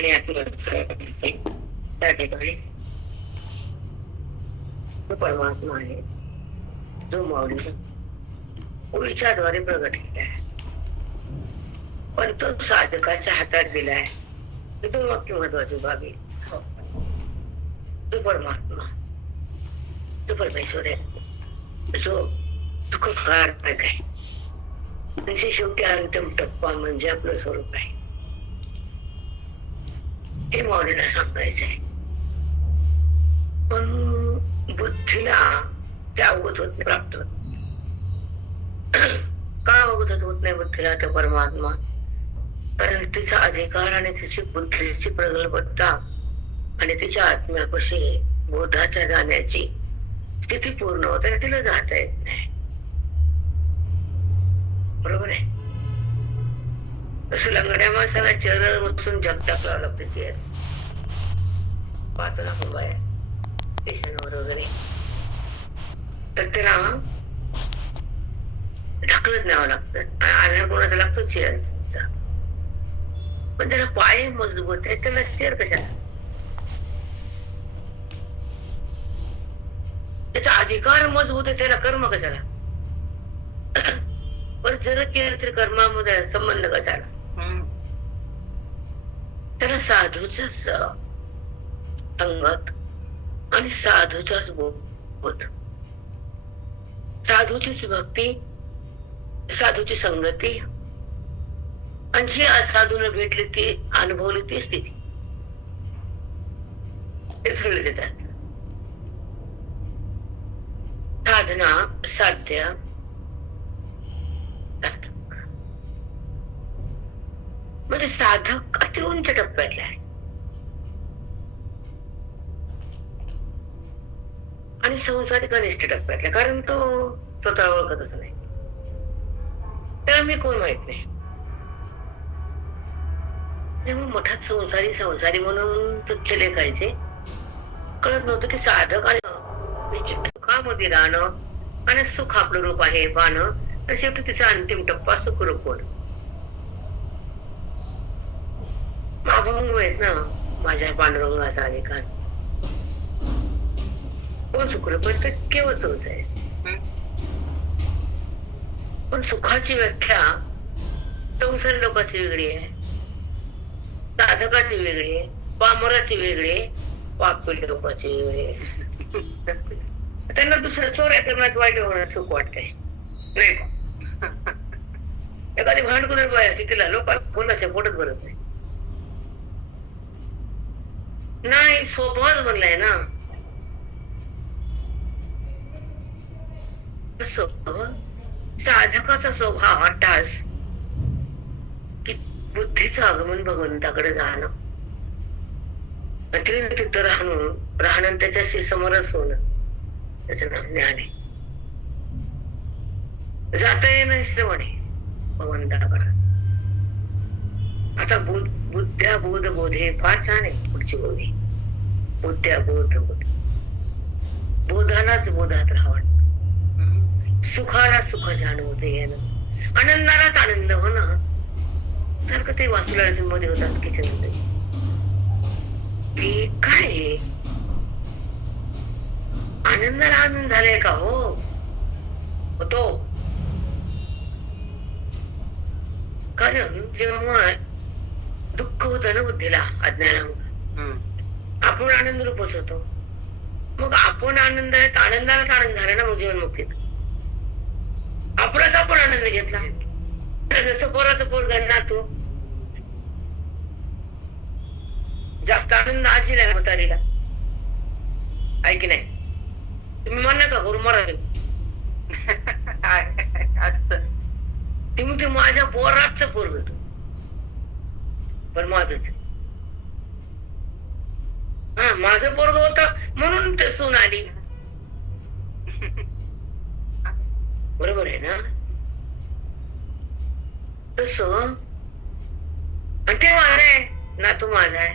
आणि त्या ठिकाणी तो परमात्मा आहे जो माऊलीचा विचारद्वारे प्रगट केला आहे, पण तो साधकाच्या हातात दिलाय. तो वाक्य महत्वाची बाबी, तो परमात्मा, तो परमेश्वर आहे जो दुःखकारक आहे. त्याची शेवटी अंतिम टप्पा म्हणजे आपलं स्वरूप आहे, हे माऊलीला सांगायचं आहे. पण बुद्धीला त्या अवगत होत नाही, प्राप्त होत. का अवगत होत नाही बुद्धीला तो परमात्मा? कारण तिचा अधिकार आणि तिची बुद्धीची प्रगल्भता आणि तिच्या आत्म्यापाशी बोधाच्या जाण्याची स्थिती पूर्ण होत आणि तिला जाता येत नाही. बरोबर आहे. तसं लंगड्या माणसाला चेहऱ्यावर बसून जग टाकावं लागते. पाहतो ना आपण बाहेर स्टेशनवर वगैरे, तर त्याला ढकलत न्यावं लागतं. आधार कोणाचा लागतो? चेअरचा. पण त्याला पाय मजबूत आहे, त्याला चेअर कशाला? त्याचा अधिकार मजबूत आहे, त्याला कर्म कशाला? पण जर केलं तरी कर्मामध्ये संबंध कशाला? त्याला साधूच्याच अंगत आणि साधूच्याच बोध, साधूचीच भक्ती, साधूची संगती, आणि जी असाधून भेटली ती अनुभवली ती स्थिती ते सगळे देतात. साधना, साध्य, साधक. म्हणजे साधक अति उंच टप्प्यातला आहे आणि संसारी कनिष्ठ टप्प्यातला, कारण तो स्वतः ओळखतच नाही. त्याला मी कोण माहित नाही. तेव्हा मठात संसारी संसारी म्हणून तुच्छ लेखायचे. कळत नव्हतं की साधक आणि सुखामध्ये राहणं आणि सुख आपलं रूप आहे पाहणं, तर शेवटी तिचा अंतिम टप्पा सुखरूप होणं. अभंग आहेत ना, माझ्या पांडुरंगाचा अधिकार. कोण सुखरूप आहे? तर केवळ तोच आहे. पण सुखाची व्याख्या संसारी लोकांची वेगळी आहे, साधकाची वेगळी आहे, पामराची वेगळी आहे, पापी लोकांची वेगळी आहे. त्यांना दुसऱ्या चोऱ्या करण्यात वाईट होण्यात सुख वाटतंय, नाही का? एखादी भांडकुदळ बाहेर तिला लोकांना कोणाच्या पोटात भरत नाही. नाही, स्वभाव बनलाय ना. साधकाचा स्वभाव हट्टास की बुद्धीचं आगमन भगवंताकडे जाणं, तिथं राहणं त्याच्याशी समरस होणं, त्याचं नाव ज्ञान आहे. जाता येणं श्रवण आहे भगवंताकडे. आता बुद्ध्या बोध बोधे फार छान आहे पुढची बोधी. बुद्ध्या बोध बोध, बोधालाच बोधात राहावं, सुखाला सुख जाणवते येणं, आनंदालाच आनंद होणं. सारखं ते वाचुला मध्ये होतात किचन मध्ये. काय आनंदाला आनंद झालाय का? होतो. कारण जेव्हा दुःख होतं ना बुद्धीला, अज्ञानामुळे आपण आनंद रूपच होतो. मग आपण आनंद आहे, आनंदालाच आनंद झाला ना. मग जीवनमुक्तीत आपलाच आपण आनंद घेतला. जसं पोराचं पोरगा नातू, जास्त आनंद आजीला आहे म्हातारीला, आहे की नाही? तुम्ही म्हणा का करू मरा असत. तुम्ही ते माझ्या पोराचं पोरग, पण माझच माझं पोरग होत म्हणून ते सून आली. बरोबर आहे ना? तस ते माझं आहे, नातू माझा आहे.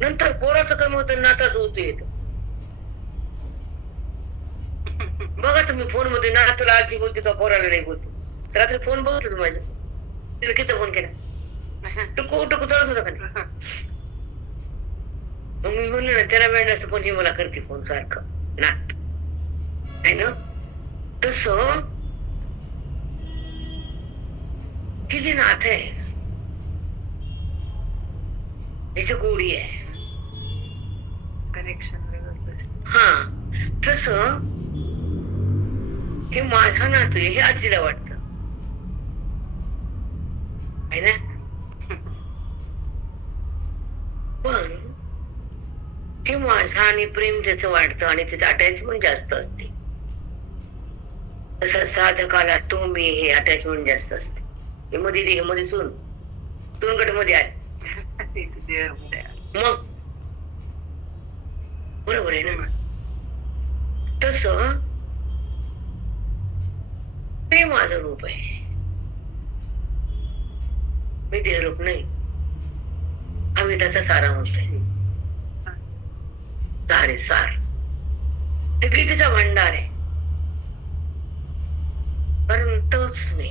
नंतर पोराचं कमी होत, नाताच होत येत. बघा तुम्ही फोन मध्ये नातूला आजी बोलते का पोराला नाही बोलते. रात्री फोन बघतो माझ्या, तिला किती फोन केला टुकू टुकू तळत होता का नाही? मग मी म्हणलं ना त्याला वेळ नसतो पण ही मला करते फोन सारखं ना, आहे ना? तस ही जी नाथ आहे याची गोडी आहे. कनेक्शन हा तस हे माझा नातू आहे हे आजीला वाटत आहे ना. पण हे माझा आणि प्रेम त्याचं वाढतं आणि त्याचं अटॅचमेंट जास्त असते. तसं साधकाला तो मी हे अटॅचमेंट जास्त असते. हे मध्ये दे, मध्ये सून मध्ये आहे मग बरोबर आहे ना. तस ते माझं रूप आहे, मी देहरूप नाही. अमिताचा सारांश आहे, सारे सार ते गीतेचा भंडार आहे. कारण तोच मी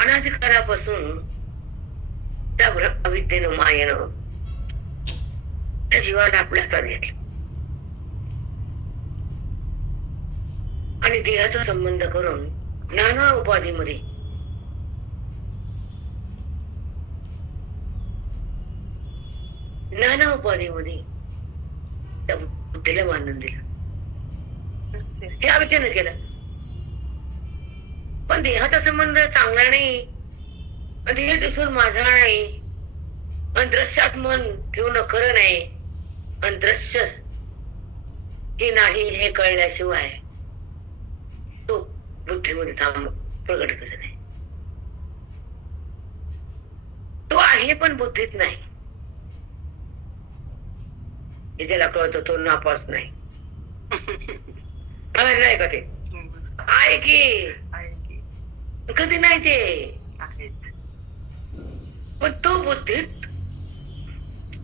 अनाधिकारापासून त्या अविद्येनं मायेनं त्या जीवाला आपल्या हातात घेतलं आणि देहाचा संबंध करून नाना उपाधीमध्ये त्या बुद्धीला मानून दिलं. हे अविद्येनं केलं. पण देहाचा संबंध चांगला नाही, देह दिसून माझा नाही, आणि दृश्यात मन ठेवणं खरं नाही, आणि दृश्य हे नाही हे कळल्याशिवाय तो बुद्धीमध्ये प्रगटतच नाही. तो आहे पण बुद्धीत नाही. हे ज्याला कळतं तो नापास नाही. नाही का ते आहे की कधी नाही ते, पण तो बुद्धीत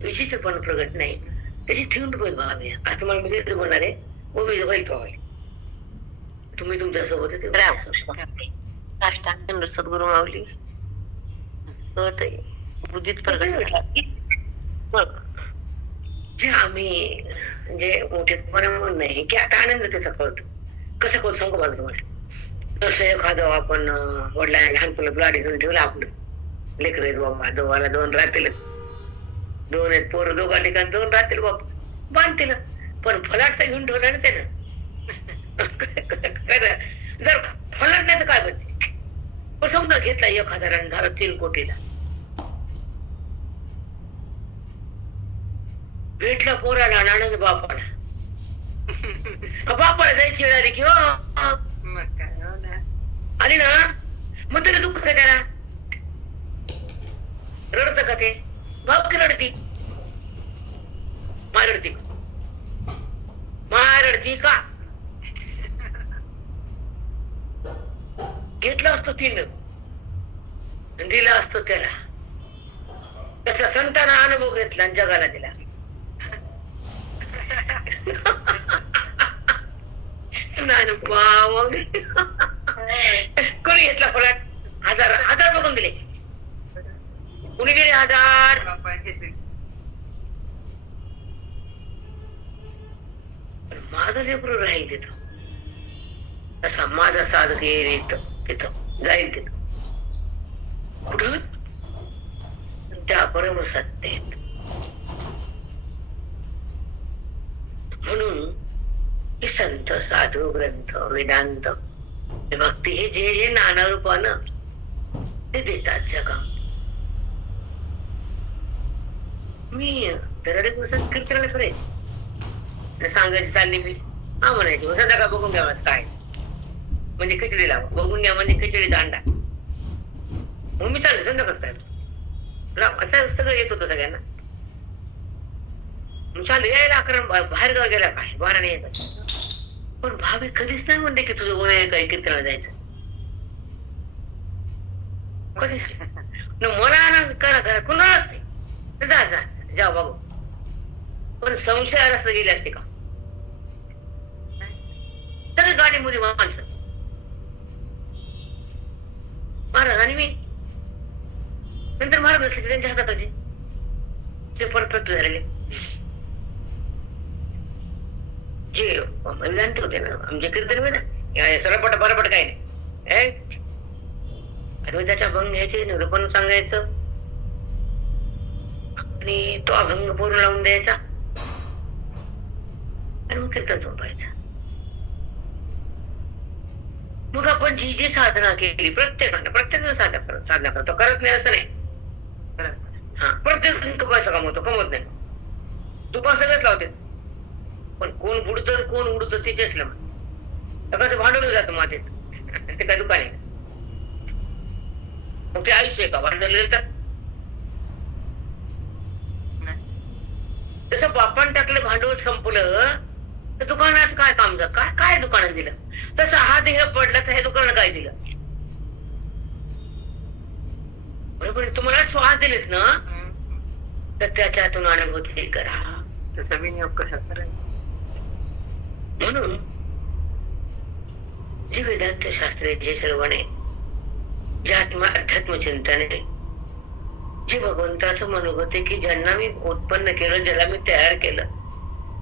विशिष्टपणे प्रगट नाही. त्याची ठेवून भावी असं मला मी बोलणार आहे. उभी वाईट व्हावी तुम्ही तुमच्या सोबत सद्गुरु माऊली बुद्धीत प्रगट जे आम्ही म्हणजे मोठेपणा म्हणून नाही की आता आनंद त्याचा कळतो. कसं कळतो सांगू मला तुम्हाला. जसं एखादं आपण वडिलांना लहानपणी गाडी घेऊन ठेवलं, आपलं लेकर आहेत बाबा, दोघाला 2 राहतील, 2 आहेत पोरं, दोघा ठिकाणी 2 राहतील बाबा, बांधतील. पण फलाट तर घेऊन ठेवला ना त्यानं. जर फलाट नाही तर काय बनते. पण समजा घेतला 1000 आणि झाला 3 कोटीला, भेटला पोराला आनंद बापाला. बापाला जायची वेळ आली की हो आली ना, मग त्याला दुःख काय त्याला रडत का ते बाप की रडती रडती का. घेतलं असतो तिनं, दिला असतो त्याला. तसा संतांना अनुभव घेतला आणि जगाला दिला. कोणी घेतला फलाट? 1000 बघून दिले. कुणी दिले 1000? माझं लेकरू राहील तिथं. तसा माझा साधक येईल तिथं जाईल तिथं. कुठं? त्या परमसत्तेत. म्हणून हे संत, साधू, ग्रंथ, वेदांत, भक्ती हे जे नाना रूपानं ते देतात जगा. मी तर कीर्तनाला करायची, सांगायची चालली मी हा म्हणायची का बघून घ्यावाच काय म्हणजे खिचडी लावा, बघून घ्या म्हणजे खिचडीचा अंडा. मग मी चालले संध्याकाळच काय सगळं येत होतं सगळ्यांना. चालू यायला 11 बाहेर गाव गेला काय 12 नाही येत. पण भावी कधीच नाही म्हणते की तुझं वय काही कीर्तनाला जायचं, कधीच मला करा कुणालाच नाही. जा बघू. पण संशयाला असं गेले असते का सगळी गाडीमध्ये माणसं. महाराज आणि मी. नंतर महाराज असले त्यांच्या हातात होते ते परफेक्ट झालेले जे जाणते होते ना आमचे कीर्तन ना सरपट बरपट काही नाही. अद्वैताचा अभंग घ्यायचे, निरूपण सांगायचं आणि तो अभंग पूर्ण लावून द्यायचा आणि मग कीर्तन झोपायचं. मग आपण जी जी साधना केली प्रत्येकाने साधना करतो, करत नाही असं नाही. हा, प्रत्येक पैसा कमवतो, कमवत नाही. दुकान सगळेच लावते, पण कोण बुडतं कोण उडतं तिथेच सगळं भांडवलं जातं मातीत. ते काय दुकान आहे? मग ते आयुष्य आहे का भांडवलं तर? तसं बापान टाकलं भांडवल संपलं तर दुकानाचं काय काम झालं? काय काय दुकानात दिलं? तसं हा देह पडला तर हे दुकान काय दिलं? बरोबर. तुम्हाला श्वास दिलेत ना तर त्याच्यातून अनुभूती करा. त्याचा विनियोग कसा करायचा? म्हणून जे वेदांत शास्त्रे जे सर्वाने जे अध्यात्म चिंतने जे भगवंताचं मनोगत आहे की ज्यांना मी उत्पन्न केलं, ज्याला मी तयार केलं,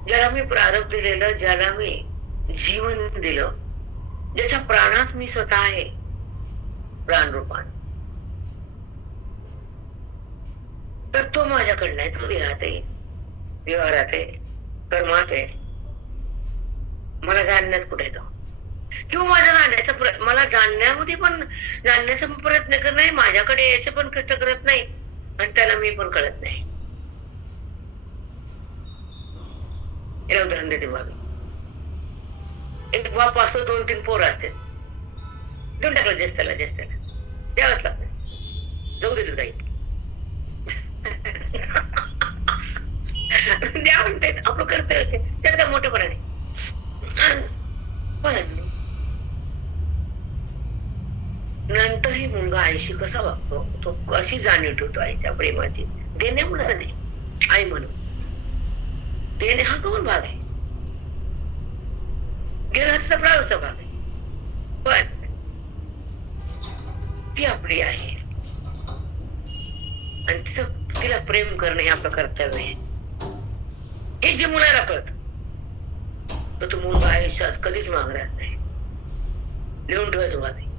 ज्याला मी प्रारब्ध दिलेलं, ज्याला मी जीवन दिलं, ज्याच्या प्राणात मी स्वतः आहे प्राण रूपान, तर तो माझ्याकडनं आहे. तो देहात आहे, व्यवहारात आहे, कर्मात आहे. मला जाणण्यात कुठे तो किंवा माझ्या जाण्याचा मला जाणण्यामध्ये पण जाणण्याचा प्रयत्न करत नाही, माझ्याकडे यायचं पण कष्ट करत नाही आणि त्याला मी पण कळत नाही. याला उदाहरण देते बाबी. एक बाप असतो, 2-3 पोरं असते, देऊन टाकलं ज्येष्ठाला द्यावंच लागतं. जाऊ दे तुझा द्या म्हणते आपलं कर्तव्यच आहे, त्यात काय मोठेपणाने. पण नंतरही मुलगा आईशी कसा वागतो, तो कशी जाणीव ठेवतो आईच्या प्रेमाची, देणे म्हणत नाही, आई म्हणून देणे हा कोण भाग आहे, गेला प्राळचा भाग आहे. पण ती आपली आहे आणि तिला प्रेम करणे हे आपलं कर्तव्य आहे. हे जे मुलाला कळत तर तो मुलगा आयुष्यात कधीच मागणार नाही. लिहून ठेवायचं भाग आहे.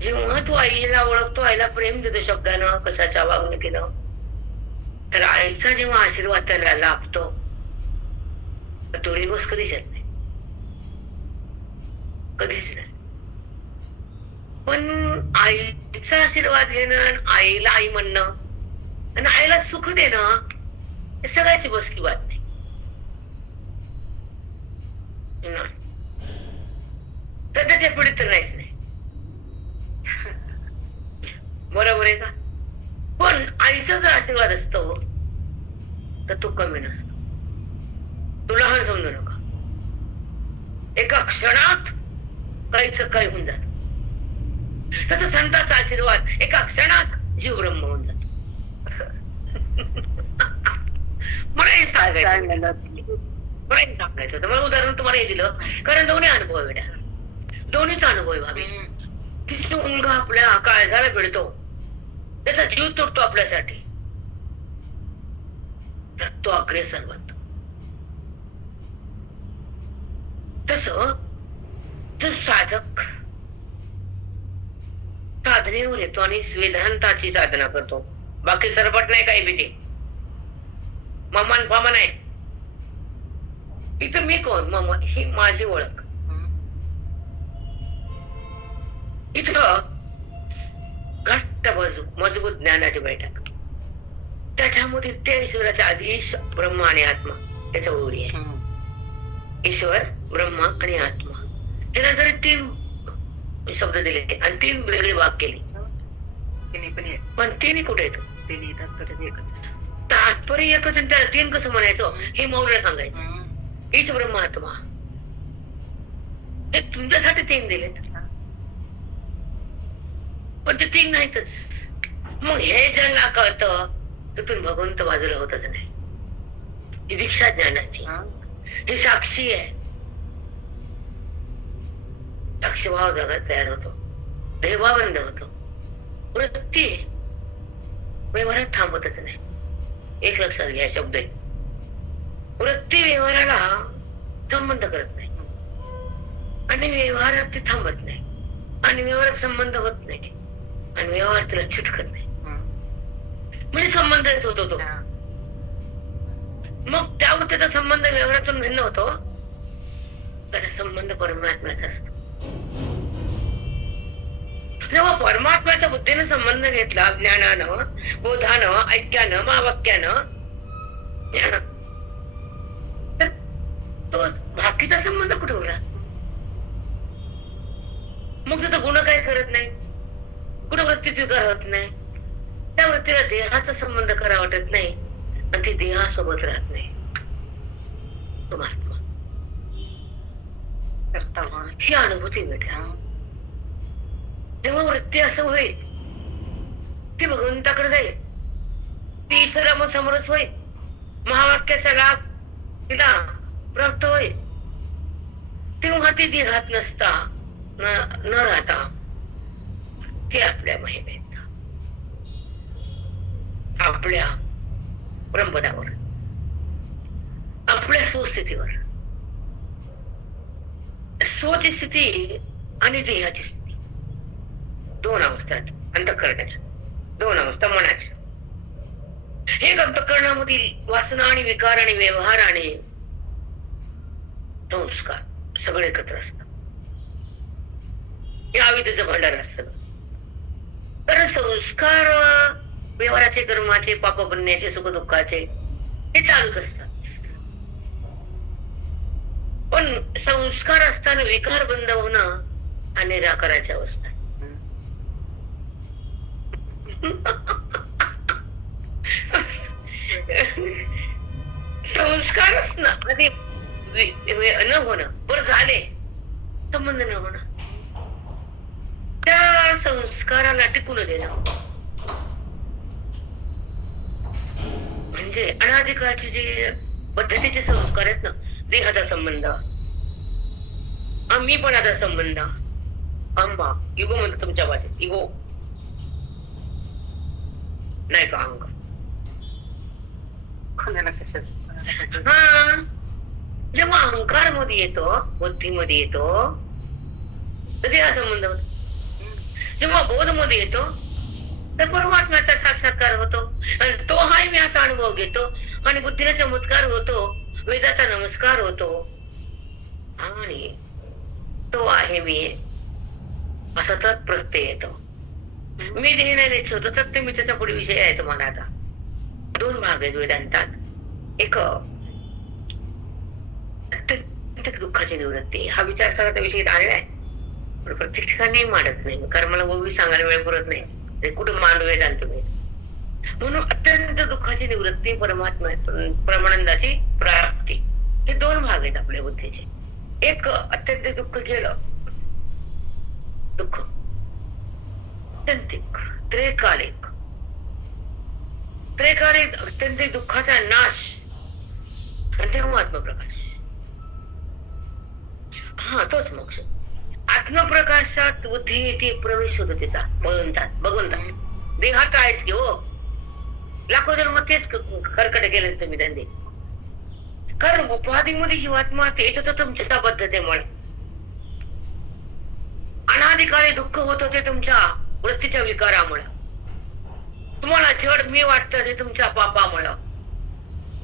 जेव्हा तू आईला ओळखतो, आईला प्रेम देतो शब्दानं, कशाच्या वागणुकीनं, तर आईचा जेव्हा आशीर्वाद त्याला लाभतो तर तो रिवर्स कधीच येत नाही, कधीच नाही. पण आईचा आशीर्वाद घेणं, आईला आई म्हणणं आणि आईला सुख देणं हे सगळ्याची बसकी बात नाही. तर त्याच्या पिढीत तर नाहीच नाही. बरोबर आहे का? पण आईचा जर आशीर्वाद असतो तर तो कमी नसतो. तू लहान समजू नका. एका क्षणात काहीच काही होऊन जात. तसं संतांचा आशीर्वाद एका क्षणात जीव ब्रह्म होऊन जातो. मला हे सांगायचं होतं. मला उदाहरण तुम्हाला हे दिलं कारण दोन्ही अनुभव आहे बेटा, दोन्हीचा अनुभव आहे भावी. तिथे मुलगा आपल्या काळजाला भिडतो, त्याचा जीव तुटतो आपल्यासाठी, तर तो अग्रेसर बनतो. तस जो साधक साधनेवर येतो आणि वेदांताची साधना करतो, बाकी सरपट नाही काही भीती, ममान फामा नाही. इथं मी कोण, मम ही माझी ओळख. इथं घट्ट मजबूत ज्ञानाची बैठक, त्याच्यामध्ये त्या ईश्वराच्या आधी ब्रह्म आणि आत्मा याचा ओळी आहे. ईश्वर, ब्रह्म आणि आत्मा याला जरी 3 शब्द दिले आणि 3 वेगळे भाग केले, पण तिन्ही कुठे येतो? तात्पर्य एकच. त्याला 3 कसं म्हणायचं हे मौर्य सांगायचं. ईश ब्रह्म आत्मा हे तुमच्यासाठी 3 दिलेत, पण ते 3 नाहीतच. मग हे ज्यांना कळतं तिथून भगवंत बाजूला होतच नाही. ही दीक्षा ज्ञानाची, ही साक्षी आहे. साक्षीभाव जगात तयार होतो. देवाबंद होतो. वृत्ती व्यवहारात थांबतच नाही. एक लक्षात घ्या शब्द आहे. वृत्ती व्यवहाराला संबंध करत नाही आणि व्यवहारात ती थांबत नाही आणि व्यवहारात संबंध होत नाही आणि व्यवहार तिला चिटकत नाही. म्हणजे संबंध येत होतो तो. मग त्या वृत्तीचा संबंध व्यवहारातून भिन्न होतो. त्याचा संबंध परमात्म्याचा असतो. जेव्हा परमात्म्याच्या बुद्धीने संबंध घेतला, ज्ञानानं, बोधानं, ऐक्यानं, महावाक्यानं, तर तो बाकीचा संबंध कुठे उरला? मग तिथं गुण काय करत नाही, कुठं वृत्ती स्वीकार होत नाही. त्या वृत्तीला देहाचा संबंध करा वाटत नाही आणि ती देहासोबत राहत नाही. तो महात्मा ही अनुभूती मिळते. जेव्हा वृत्ती असं होईल, ती भगवंताकडे जाईल, ती ईश्वरा समरस होईल, महावाक्याचा लाभ तिला प्राप्त होईल, तेव्हा ती देहात नसता न राहता ती आपल्या महिमेत, आपल्या ब्रह्मपदावर, आपल्या सुस्थितीवर, स्वची स्थिती आणि देहाची स्थिती, दोन अवस्थात अंतःकरणाच्या, दोन अवस्था मनाच्या. हे अंतःकरणामधील वासना आणि विकार आणि व्यवहार आणि संस्कार सगळे एकत्र असतात. हे अविद्येचं भांडार असत. तर संस्कार व्यवहाराचे, कर्माचे, पाप पुण्याचे, सुख दुःखाचे हे चालूच असतात. पण संस्कार असताना विकार बंद होणं हा निराकाराची अवस्था आहे. संस्कारच ना आधी न होणं, बरं झाले संबंध न होणं, त्या संस्काराला टिकून देणं म्हणजे अनाधिकाराचे जे पद्धतीचे संस्कार आहेत ना, देहाचा संबंध, आम्ही पण आता संबंध, आंबा इगो म्हणतो तुमच्या भाषेत, इगो नाही का, अंग. हा, जेव्हा अहंकार मध्ये येतो, बुद्धीमध्ये येतो, तर देहा संबंध होतो. जेव्हा बोध मध्ये येतो तर परमात्म्याचा साक्षात्कार होतो आणि तो हाय मी असा अनुभव घेतो आणि बुद्धीला चमत्कार होतो, वेदाचा नमस्कार होतो आणि तो आहे मी असा तत्प्रत्यय येतो. मी देह नाही होतो तर ते मी त्याचा पुढे विषय आहे तुम्हाला. आता दोन भाग आहेत वेदांतात. एक अत्यंत दुःखाची निवृत्ती, हा विचार सगळ्या विषयी आलेला आहे पण प्रत्येक ठिकाणी मांडत नाही, कारण मला ओवी सांगायला वेळ पुरत नाही, कुठं मांडू वेदांत मी. म्हणून अत्यंत दुःखाची निवृत्ती, परमात्मा परमानंदाची प्राप्ती, हे दोन भाग आहेत आपल्या बुद्धीचे. एक अत्यंत दुःख गेलं, दुःख अत्यंतिक, त्रेकालिक, त्रेकालिक अत्यंत दुःखाचा नाश आणि तेव्हा आत्मप्रकाश. हा तोच मोक्ष. आत्मप्रकाशात बुद्धी येते, प्रवेश होतो तिचा भगवंतात. देहात आहेच की हो, लाखो जन्म तेच कर्कट केले तुम्ही धंदे, कारण उपाधीमध्ये जीवात्मा ते येत होतं तुमच्या बद्धतेमुळे. अनाधिकाळी दुःख होत होते तुमच्या वृत्तीच्या विकारामुळे. तुम्हाला जड मी वाटतं ते तुमच्या पापामुळं.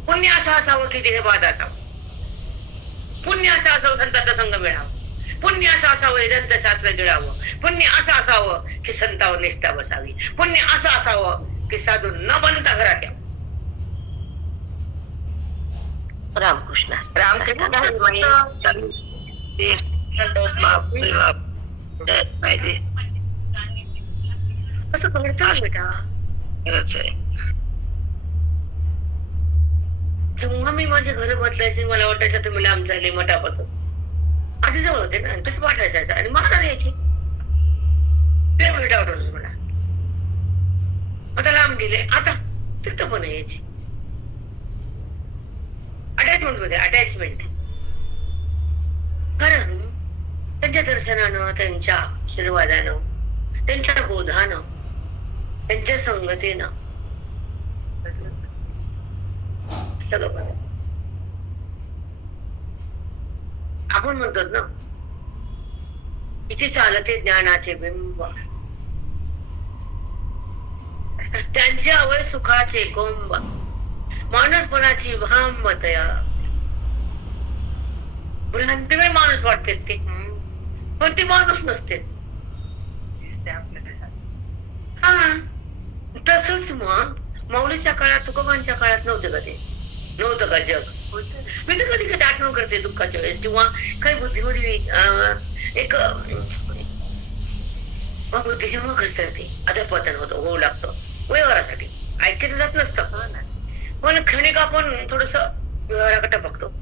पुण्य असं असावं की देह बाद असावं, पुण्य असं असावं संतांचा संघ मिळावं, पुण्य असं असावं वेदांत शास्त्र गिळावं, पुण्य असं असावं की संतावर निष्ठा बसावी, पुण्य असं असावं की साधू न बनता घरात यावं. रामकृष्ण रामकृष्ण असं घडतं बेटा. खरंच आहे. जेव्हा मी माझे घर बदलायचे, मला वाटायचं तुम्ही लांब झाले मठापासून, आधी जवळ होते ना, तसं पाठायचं आणि मला यायची ते भेटा वाटत मला. आता लांब गेले, आता तिथं पण यायची. अटॅचमेंट मध्ये अटॅचमेंट, कारण त्यांच्या दर्शनानं, त्यांच्या आशीर्वादानं त्यांच्या संगतीनं सगळं बदल. आपण म्हणतो ना, किती चालते ज्ञानाचे बिंब, त्यांचे अवय सुखाचे कोंब, माणूसपणाची भांब तया. भ्रांतिमय माणूस वाटते ते, पण ते माणूस नसते. हा, तसंच मग माऊलीच्या काळात, तुकोबांच्या काळात नव्हतं का ते, नव्हतं का जग. मी तर कधी कधी आठवण करते दुःखाच्या वेळेस, किंवा काही बुद्धीमध्ये एक बुद्धी जेव्हा घसरते, अधपतन होतं, होऊ लागतं व्यवहारासाठी, ऐकलं जात नसतं. पण क्षणिक आपण थोडस व्यवहाराकडे बघतो,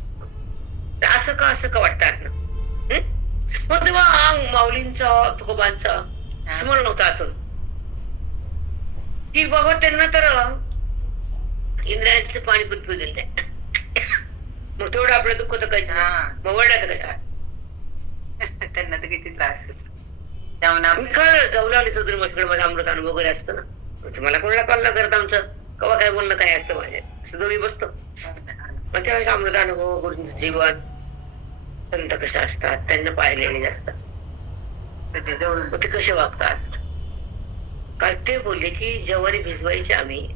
असं का वाटतात ना. मग तेव्हा माऊलींचा, तुकोबांचा स्मरण होतं आतून, की बाबा त्यांना तर इंद्रायणचं पाणी पण पिऊ दिलं नाही. मग तेवढं आपलं दुःख तर काहीच मग वडिलाचं कसं, त्यांना तर किती त्रास त्यामुळे काय जाऊ लागले चौधरी मस्कडे माझा अमृत अनुभव वगैरे असतं ना. मला कोणाला कॉल न करत आमचं कवा काय बोलणं काय असतं माझ्या, असं दोघी बसतो. मग त्यावेळेस अमृत अनुभव, गुरुजींचं जीवन, संत कशा असतात, त्यांना पाहिलेले असतात, ते कसे वागतात. काय ते बोलले की ज्वारी भिजवायचे आम्ही,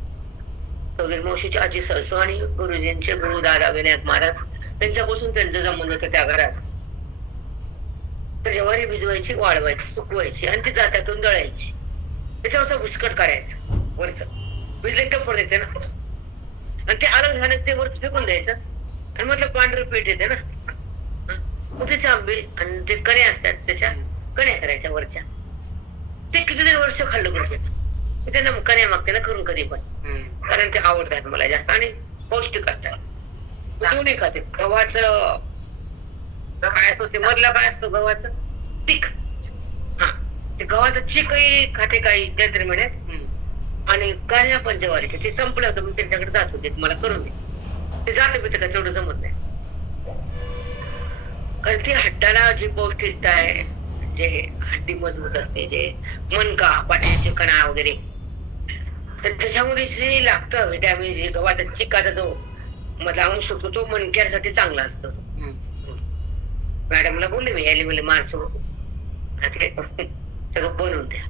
चौधरी मावशीची आजी सरसो आणि गुरुजींचे गुरु दादा विनायक महाराज, त्यांच्यापासून त्यांचं संबंध होतं त्या घरात. तर ज्वारी भिजवायची, वाळवायची, सुकवायची आणि ती जात्यातून दळायची, त्याच्यावरचा भुसकट करायचं, वरच भिजले टप्पर येते ना, आणि ते अलग झालं ते वरच फेकून द्यायचं, आणि म्हटलं पांढरं पीठ येते ना, मग त्याचे आंबे आणि ते कण्या असतात, त्याच्या कण्या करायच्या वरच्या. ते कितीतरी वर्ष खाल्लं करू, त्यांना कण्या मागते ना करून कधी पण, कारण ते आवडतात मला जास्त आणि पौष्टिक असतात. दोन्ही खाते. गव्हाचं काय असतो ते मधलं काय असतं, गव्हाचं चीक, हा ते गव्हाचं चीकही खाते काही काहीतरी म्हणे. आणि कण्या पण ज्वारीचे ते संपलं होतं, मी त्यांच्याकडे जात होते, मला करून दे, ते जातं पितं का तेवढं जमत नाही. कारण ती हड्डाला जी पौष्टिकता आहे, जे हड्डी मजबूत असते, जे मणका पाठीचे कणा वगैरे, तर त्याच्यामध्ये जे लागतं व्हिटॅमिन, जे गव्हाचा चिकाचा जो मधला अंश होतो तो मणक्यासाठी चांगला असतो. मॅडमला बोलले मी, यायला मला मार्च सगळं बनवून द्या.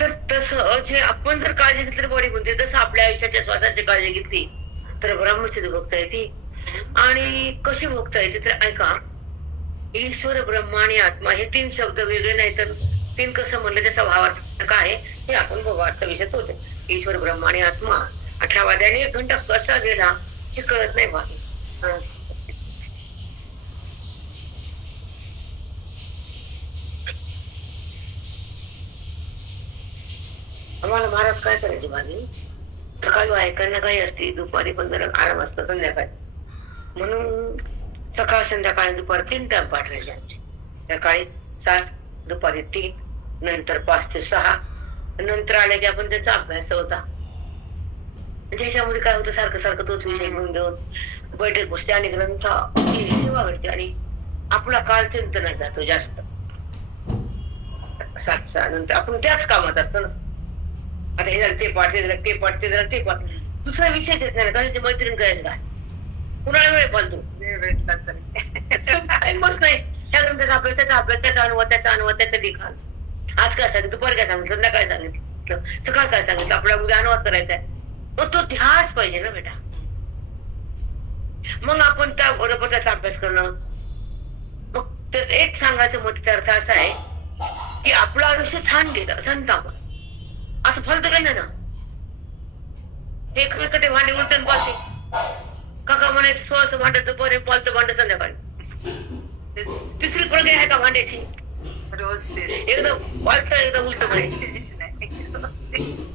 तर तसं जे आपण जर काळजी घेतली बॉडी बनते, तसं आपल्या आयुष्याच्या श्वासाची काळजी घेतली तर ब्रह्मचित भोगता येते. आणि कशी भोगता येते तर ऐका, ईश्वर, ब्रह्मा आणि आत्मा हे तीन शब्द वेगळे नाही, तर तीन कसं म्हणलं त्याचा भावार्थ काय हे आपण बघू आजचा विषय होते. ईश्वर, ब्रह्मा आणि आत्मा, 18 वाजल्याने 1 घंटा कसा गेला हे कळत नाही बाकी. आम्हाला महाराज काय करायचे बाकी, सकाळी ऐकायला काही असते, दुपारी पण जरा आराम असतो, संध्याकाळी म्हणून सकाळ संध्याकाळी दुपारी 3 टाइम पाठवायचे आमचे. सकाळी 7, दुपारी 3, नंतर 5 ते 6, नंतर आले की आपण त्याचा अभ्यास होता. म्हणजे ह्याच्यामध्ये काय होतं, सारखं सारखं तोच विषय घेऊन देऊन बैठक बसते आणि ग्रंथाची सेवा घडते आणि आपला काळ चिंतनात जातो जास्त. 7चा नंतर आपण त्याच कामात असतो ना. आता हे झालं ते पाठ, ते झालं ते पाठ, ते झालं ते पाठ, दुसरा विषयच येत नाही. कशाची मैत्रीण करायचं काय, कुणाला वेळ पालतो बस नाही. त्या ग्रंथाचा अभ्यास, त्याचा अभ्यास, त्याचा अनुवाद, त्याचा अनुवाद, त्याचं लिखाण. आज काय सांगितलं, दुपार काय सांगितलं, संध्याकाळी सांगितलं, सकाळ काय सांगितलं, आपल्याला उद्या अनुवाद करायचा आहे. मग तो ध्यास पाहिजे ना बेटा. मग आपण त्या बरोबर त्याचा अभ्यास करणं. मग एक सांगायचं मत अर्थ असा आहे की आपलं आयुष्य छान गेलं, संत आपण असं फलत काही नाही ना. एक ते भांडे उलटून पालते, काका म्हणायचं स्वस भांडत दुपारी, पालतं भांड संध्याकाळी. तिसरी प्रक्रिया आहे का भांड्याची, रोज एकदा पालतं एकदा उलट म्हणायचं,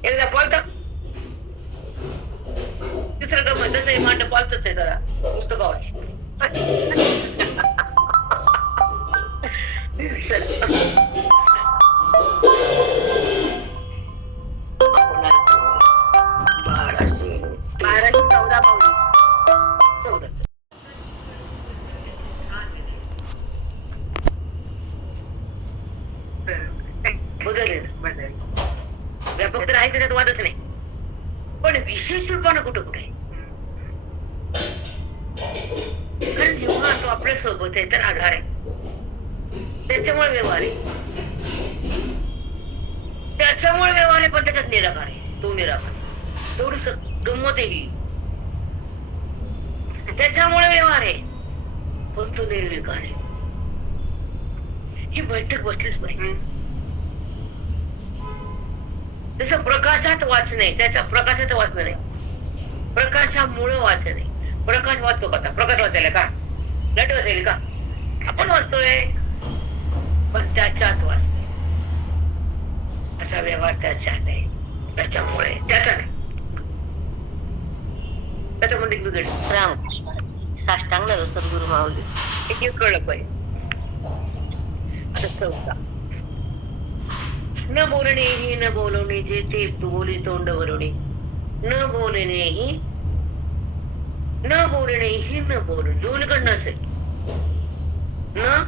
एकदा पालतं तिसरं गमत. जसं भांड पालतच आहे जरा उलट गावाची. व्यापक तर आहे त्याच्यात वादच नाही, पण विशेष रूपानं कुठं कुठे आहे. कारण जेव्हा तो आपल्या सोबत आहे तर आधार आहे, त्याच्यामुळे व्यवहार आहे, त्याच्यामुळे व्यवहार आहे, पण त्याच्यात निराकार आहे. तो निराकार थोडस गंमत आहे ही. त्याच्यामुळे व्यवहार आहे, पण तो निर्विकार आहे. ही बैठक बसलीच पाहिजे. जसं प्रकाशात वाचणे, त्याच्या प्रकाशात वाचणं नाही, प्रकाशामुळे वाचणे. प्रकाश वाचतो का? प्रकाश वाचायला का? लाईट वाचायला का? आपण वाचतोय, पण त्याच्यात वाचतोय. असा व्यवहार त्याच्यात आहे, त्याच्यामुळे त्याचा नाही. त्याच्यामध्ये बिघड साष्टांग सद्गुरु माऊली. हे कळलं पाहिजे. आता चौथा, न बोलणे ही न बोलवणे, जे ते बोली तोंड भरवणे. न बोलणे ही न बोलणे ही न बोलणे, दोन्हीकडनंच आहे. न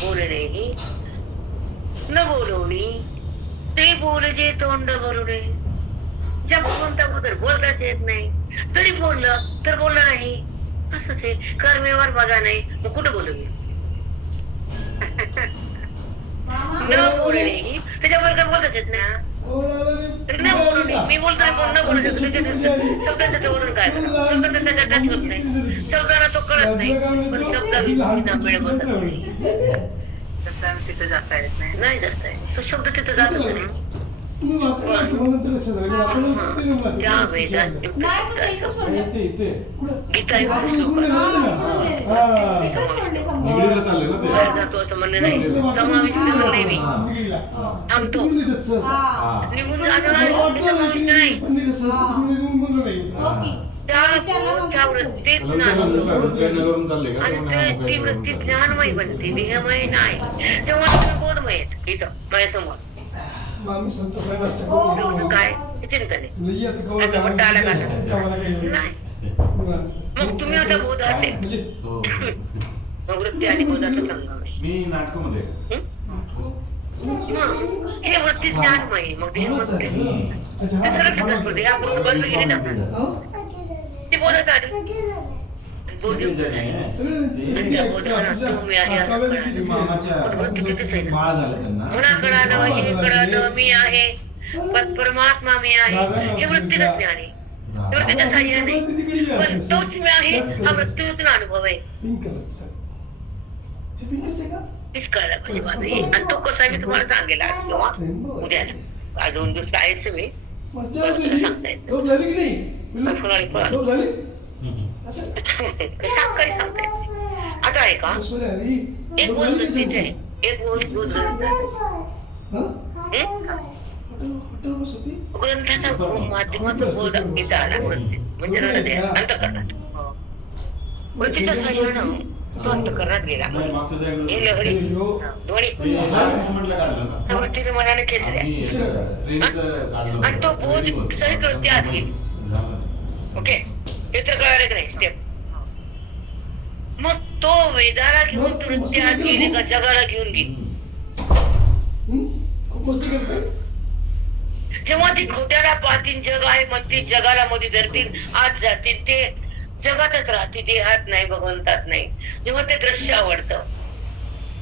बोलणे ही न बोलवणे, ते बोले जे तोंड भरवणे. ज्या भगवंताबद्दल बोलताच येत नाही, तरी बोललं तर बोललं नाही, असंच आहे. कर व्यवहार बघा नाही, मग कुठं बोलू मी? न बोलणे त्याच्याबरोबर बोलताच येत नाही. न बोलणे, मी बोलतोय पण न बोलू शकतो. शब्दाचं वरून काय करा? शब्द त्याच्या टच होत नाही, शब्दाला तो कळत नाही, पण शब्दाविषयी वेळ बसत नाही. तिथं जाता येत नाही. नाही जात आहे तो शब्द, तिथं जातच नाही. त्या वेदात गीता एक श्लोक जातो असं म्हणणं नाही, समाविष्ट म्हणणे मी थांबतो. निघून जाणं समाविष्ट नाही, त्या वृत्तीत आणि ती वृत्ती ज्ञानमय बनते, देहमय नाही. तेव्हा बोधमय येत इथं माझ्यासमोर. काय चिंता नाही, मग तुम्ही आता बोधाटे, मग वृत्ती आणि बोधाचं संगम आहे. हे वृत्ती ज्ञानमय, मग देह आपण बंद गेली ना, ती बोधत आली. तुम्ही आहे असं कळालं मी आहे, पण परमात्मा मी आहे, हे वृत्तीला ज्ञान आहे. वृत्तीच्या साह्याने पण तोच मी आहे हा मृत्यूच अनुभव आहे. तीच कळायला पाहिजे माझं. आणि तो कसा मी तुम्हाला सांगेल आज किंवा उद्या, आज 2 दिवस आहेच मी, सांगता येत साखरी सांगता येत. आता आहे का, एक बोल वृत्तीच आहे, एक बोल ग्रंथाचा माध्यमातून बोध इथं आला. म्हणजे अंतःकरणात वृत्तीच्या साह्यानं तो अंतःकरणात गेला. हे लहरी ध्वनी वृत्तीने मनाने खेचल्या आणि तो बोध सहित वृत्ती आत गेली. ओके, हे तर कळालं की नाही स्टेप. मग तो वेदाला घेऊन वृत्ती आत गेली का जगाला घेऊन गेली. जेव्हा ती खोट्याला पाहतील, जग आहे म्हणतील, जगाला मध्ये धरतील, आत जातील, ते जगातच राहतील, देहात नाही, भगवंतात नाही. जेव्हा ते दृश्य आवडतं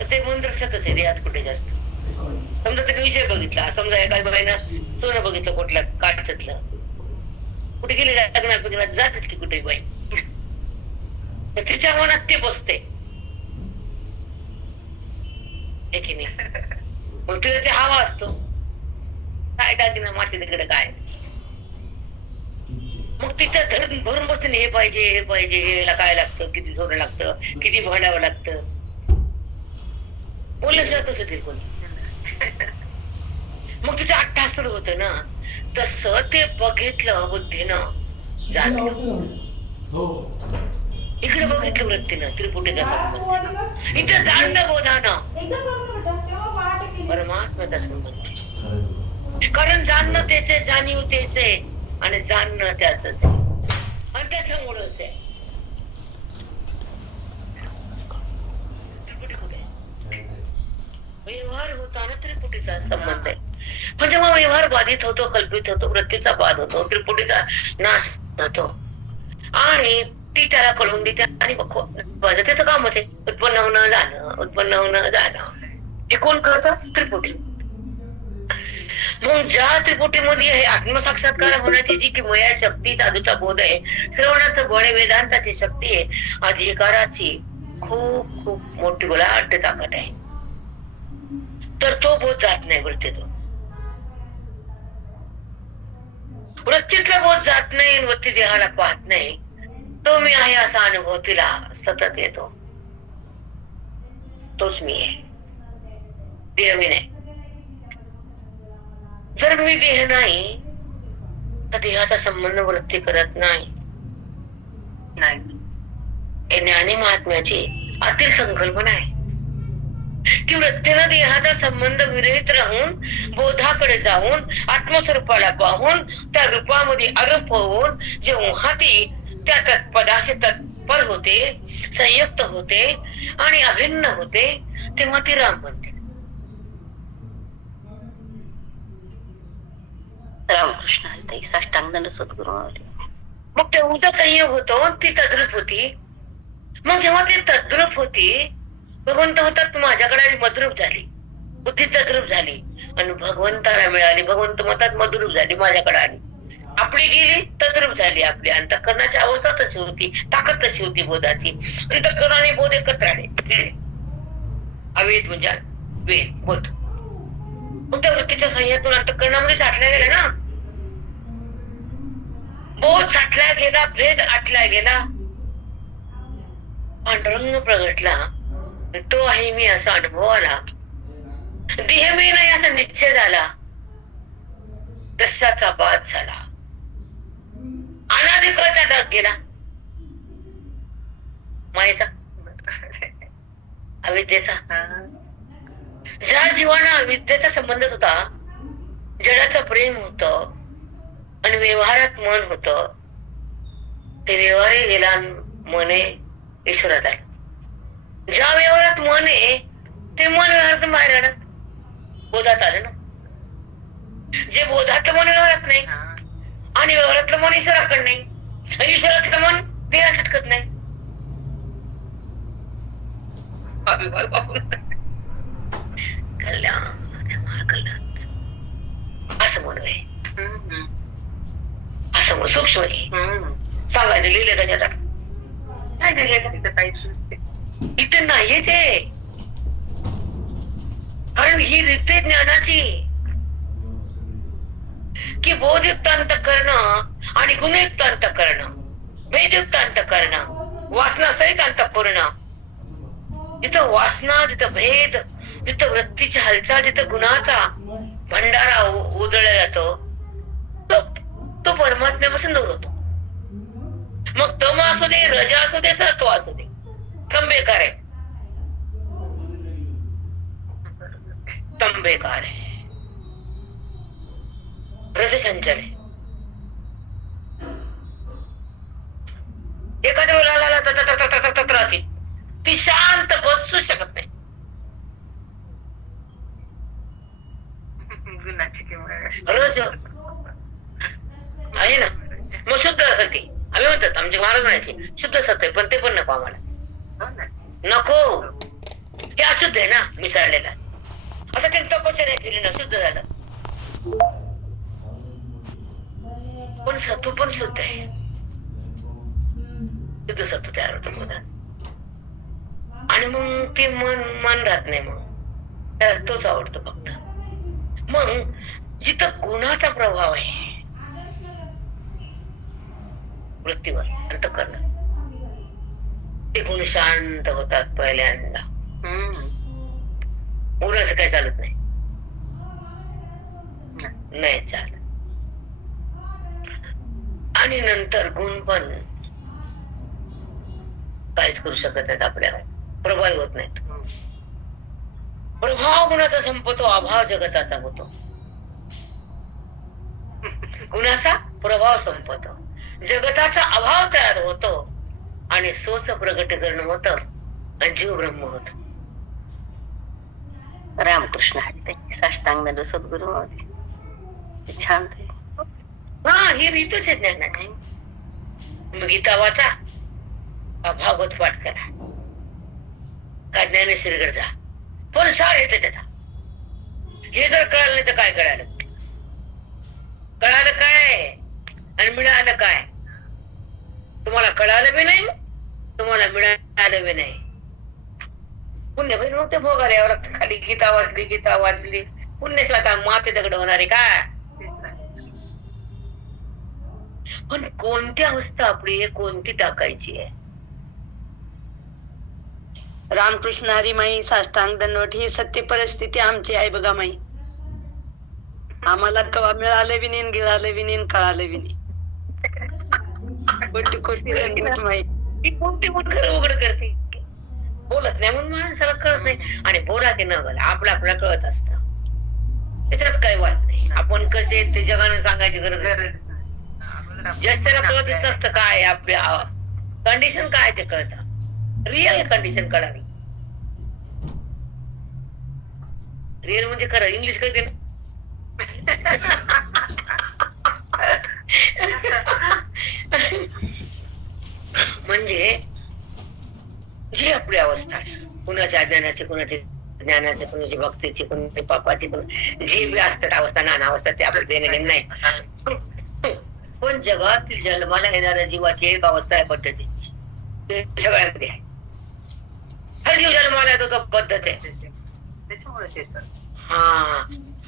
तर ते मन दृश्यातच आहे, देहात कुठे जास्त. समजा तुम्ही विषय बघितला, समजा एका बाईनं सोनं बघितलं कुठल्या काचतलं, कुठे गेले लग्नात जातच की कुठे बाई, तर तिच्या मनात ते बसते की नाही. मग तिला ते हवा असतो, काय दागिना मासे तिकडे काय, मग तिथं धरून भरून बसते. हे पाहिजे, हे पाहिजे, हेला काय लागतं, किती सोनं लागतं, किती भांडावं लागतं. बोलल्याशिवाय तसं ते कोणी. मग तिचं अट्टास सुरू होतं ना, तसं ते बघितलं बुद्धीनं, जाणलं. इकडे बघितलं वृत्तीनं, त्रिपुटीचा संबंध, इथं जाणलं बोधानं परमात्म्याचा संबंध. कारण जाणणं त्याच आहे, जाणीव तेच आहे, आणि जाणणं त्याच आहे, आणि त्याच्यामुळेच आहे. त्रिपुटी कुठे व्यवहार होताना त्रिपुटीचा संबंध आहे. पण जेव्हा व्यवहार बाधित होतो, कल्पित होतो, वृत्तीचा बाध होतो, त्रिपुटीचा नाश होतो आणि ती त्याला कळून देते आणि त्याचं कामच आहे उत्पन्न होणं जाणं, उत्पन्न होणं जाणं. हे कोण करतात? त्रिपुटी. मग ज्या त्रिपुटीमध्ये हे आत्मसाक्षात्कार होण्याची जी किमया शक्ती, साधूचा बोध आहे, श्रवणाचं बळ आहे, वेदांताची शक्ती आहे, अधिकाराची खूप खूप मोठी बलाढ्य ताकद आहे, तर तो बोध जात नाही वृत्तीतून. वृत्तीतला बोध जात नाही, वृत्ती देहाला पाहत नाही, तो मी आहे असा अनुभव तिला सतत येतो. तोच मी आहे, देह मी नाही. जर मी देह नाही तर देहाचा संबंध वृत्ती करत नाही. हे ज्ञानी महात्म्याची आतील संकल्पना आहे की वृत्तीनं देहाचा संबंध विरहित राहून बोधाकडे जाऊन आत्मस्वरूपाला पाहून त्या रूपामध्ये आरोप होऊन जेव्हा ती त्या तत्पदाशी तत्पर होते, संयुक्त होते आणि अभिन्न होते, तेव्हा ती राम बनते. रामकृष्ण हरी. साष्टांग सद्गुरु माऊली. मग तेवढा संयोग होतो, ती तद्रूप होती. मग जेव्हा ती तद्रूप होती, भगवंत होतात माझ्याकडे मद्रूप झाली, बुद्धी तद्रूप झाली आणि भगवंताला मिळाली. भगवंत मतात मद्रूप झाली, माझ्याकडे आली. आपली गेली, तद्रूप झाली. आपली अंतःकरणाची अवस्था तशी होती, ताकद तशी होती बोधाची. अंतःकरण आणि बोध एकत्र आले. अवेद म्हणजे वेद, बोध. मग त्या वृत्तीच्या संयमातून अंतःकरणामध्ये साठल्या गेला ना, बोध साठला गेला, भेद आटला गेला, पांडुरंग प्रगटला. तो आहे मी असा अनुभव आला. देह मी नाही असा निश्चय झाला. दशाचा बाद झाला. अनाधिकाचा डाग गेला मायेचा, अविद्येचा. ज्या जीवाना अविद्येचा संबंध होता, जडाचं प्रेम होत आणि व्यवहारात मन होत, ते व्यवहारही गेला, मने ईश्वरात आलं. ज्या व्यवहारात मन आहे ते मन व्यवहारात बाहेर आलं, बोधात आलं ना. जे बोधातलं मन व्यवहारात नाही आणि व्यवहारातलं मन ईश्वराकडे नाही आणि ईश्वरातलं मन देहा सटकत नाही. कल्याण असं म्हणू आहे, असं सूक्ष्म सांगायचं. लिहिले त्याच्यात नाही लिहिले, इथे नाहीये ते. कारण ही रीत ज्ञानाची की बोधयुक्त अंतःकरण आणि गुणयुक्त अंतःकरण, भेदयुक्त अंतःकरण, वासना सहित अंतःपूर्ण. जिथं वासना, जिथं भेद, जिथं वृत्तीची हालचाल, जिथं गुणाचा भंडारा उधळला जातो, तो परमात्म्यापासून दूर होतो. मग तम असू दे, रज असू दे, सत्व असू दे, तम बेकार आहे. तम बेकार आहे, रज चंचल आहे. एखाद्या वेळेला त्रास, ती शांत बसू शकत नाही. रज आहे ना, मग शुद्ध सती आम्ही म्हणतात, आमचे महाराज म्हणायचे शुद्ध सत्य आहे, पण ते पण नको आम्हाला, नको. हे अशुद्ध आहे ना, मिसळलेला. आता त्यांनी तपश्चर्या केली ना, शुद्ध झालं. पण सत्व पण शुद्ध आहे, शुद्ध सत्व तयार होतं मनात. आणि मग ते मन राहत नाही, मग त्याला तोच आवडतो फक्त. मग जिथं गुणाचा प्रभाव आहे वृत्तीवर, अंतःकरण, ते गुण शांत होतात पहिल्यांदा. गुणाचं काही चालत नाही, नाही चालत. आणि नंतर गुण पण काहीच करू शकत नाहीत, आपल्याला प्रभावी होत नाहीत. प्रभाव गुणाचा संपतो, अभाव जगताचा होतो. गुणाचा प्रभाव संपतो, जगताचा अभाव तयार होतो आणि स्वच प्रगटीकरण होत आणि जीव ब्रह्म होत. रामकृष्ण हरी. साष्टांग सद्गुरु माऊली. छान ते. हा, ही रीतच आहे ज्ञानाची. मग गीता वाचा, का भागवत पाठ करा, का ज्ञानेश्वरीकडे जा, पण सार येते त्याचा. हे जर कळालं नाही तर काय कळालं? कळालं काय आणि मिळालं काय? तुम्हाला कळालं बी नाही, तुम्हाला मिळालं बी नाही. पुण्य बहीण मग ते भोगायला यावं लागतं. खाली गीता वाचली पुण्यशिवाय काय माते दगड होणार आहे का? पण कोणती अवस्था आपली आहे, कोणती टाकायची आहे? रामकृष्ण हरी माई, साष्टांग दंडवत. ही सत्य परिस्थिती आमची आहे बघा माई. आम्हाला कवा मिळालं बी नाही, गिळालं बी नाही, कळालं बी नाही. कोटी कोटी दंडवत माई. ती कोणती पण खरं उघड करते, बोलत नाही म्हणून माणसाला कळत नाही. आणि बोला की न बोला, आपला कळत असत, त्याच्यात काही वाद नाही. आपण कसे ते जगाने सांगायची गरज नाही. ज्याला कळत असतं काय आपल्या कंडिशन काय ते कळतं. रिअल कंडिशन कळावी. रिअल म्हणजे खरं इंग्लिश कळते ना. म्हणजे जी आपली अवस्था आहे, कुणाच्या अज्ञानाची, कुणाची ज्ञानाची, कुणाची भक्तीची, कुणाची पापाची, जी बी असतात अवस्था, नाना अवस्था, ते आपलं देणे घेणे नाही. पण जगातील जन्माला येणाऱ्या जीवाची एक अवस्था आहे पद्धतीची, ते सगळ्यांमध्ये आहे. हर जीव जन्माला येतो तो पद्धत आहे. त्याच्यामुळेच येतं. हा,